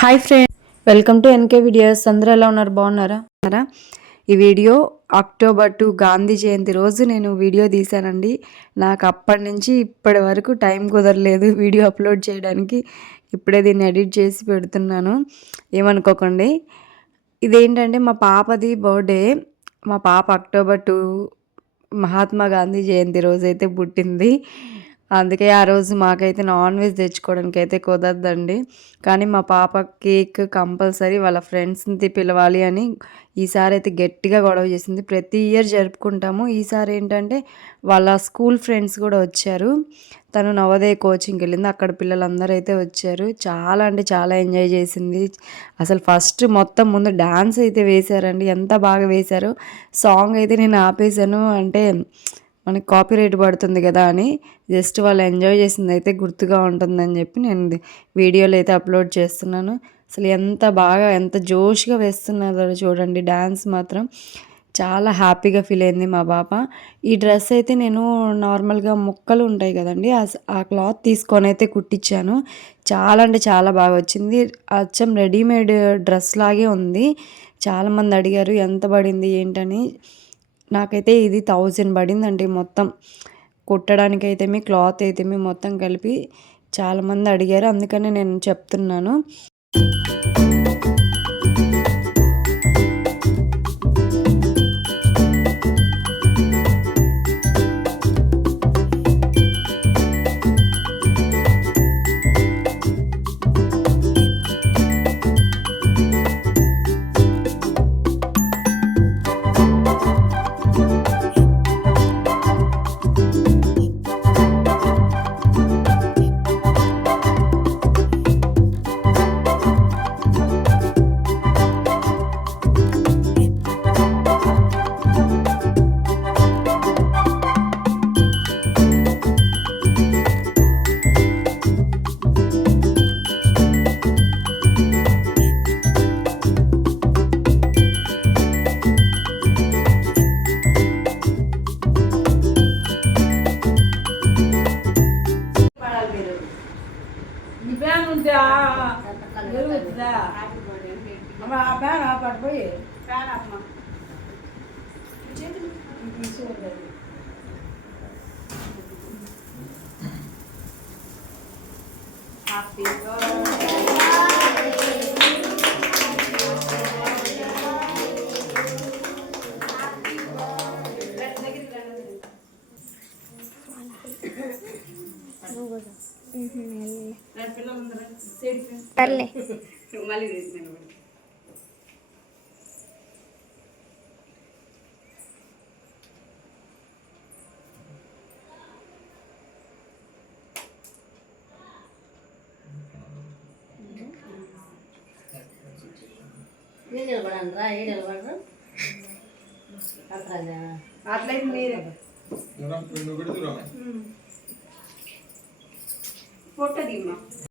Hi friend, welcome to NK videos. అందరూ ఎలా ఉన్నారు? బాగున్నారా? ఈ వీడియో అక్టోబర్ 2 గాంధీ జయంతి రోజు నేను వీడియో తీశానండి. నాకు అప్పటి నుంచి ఇప్పటి వరకు టైం కుదరలేదు వీడియో అప్లోడ్ చేయడానికి. ఇప్పుడే దీన్ని ఎడిట్ చేసి పెడుతున్నాను, ఏమనుకోకండి. ఇదేంటంటే మా పాపది బర్త్డే. మా పాప అక్టోబర్ 2 మహాత్మా గాంధీ జయంతి రోజైతే పుట్టింది. అందుకే ఆ రోజు మాకైతే నాన్ వెజ్ తెచ్చుకోవడానికి అయితే కుదరదండి. కానీ మా పాప కేక్ కంపల్సరీ వాళ్ళ ఫ్రెండ్స్ని పిలవాలి అని ఈసారి అయితే గట్టిగా గొడవ చేసింది. ప్రతి ఇయర్ జరుపుకుంటాము. ఈసారి ఏంటంటే వాళ్ళ స్కూల్ ఫ్రెండ్స్ కూడా వచ్చారు. తను నవోదయ కోచింగ్కి వెళ్ళింది. అక్కడ పిల్లలందరూ అయితే వచ్చారు. చాలా అంటే చాలా ఎంజాయ్ చేసింది. అసలు ఫస్ట్ మొత్తం ముందు డ్యాన్స్ అయితే వేశారండి. ఎంత బాగా వేశారో. సాంగ్ అయితే నేను ఆపేశాను, అంటే మనకి కాపీరైట్ పడుతుంది కదా అని. జస్ట్ వాళ్ళు ఎంజాయ్ చేసింది అయితే గుర్తుగా ఉంటుందని చెప్పి నేను వీడియోలు అయితే అప్లోడ్ చేస్తున్నాను. అసలు ఎంత బాగా ఎంత జోష్గా వేస్తున్నారో చూడండి. డ్యాన్స్ మాత్రం చాలా హ్యాపీగా ఫీల్ అయింది మా పాప. ఈ డ్రెస్ అయితే నేను నార్మల్గా ముక్కలు ఉంటాయి కదండి, ఆ క్లాత్ తీసుకొని అయితే కుట్టించాను. చాలా అంటే చాలా బాగా వచ్చింది. అచ్చం రెడీమేడ్ డ్రెస్ లాగే ఉంది. చాలామంది అడిగారు ఎంత పడింది ఏంటని. నాకైతే ఇది 1000 పడిందండి మొత్తం కుట్టడానికి అయితేమి క్లాత్ అయితేమి మొత్తం కలిపి. చాలామంది అడిగారు, అందుకనే నేను చెప్తున్నాను. పడిపోయి హ్యాపీ నిలబడండి రా, ఏ నిలబడరు అట్లయితే మీరే ఫోటో దిమ్మా.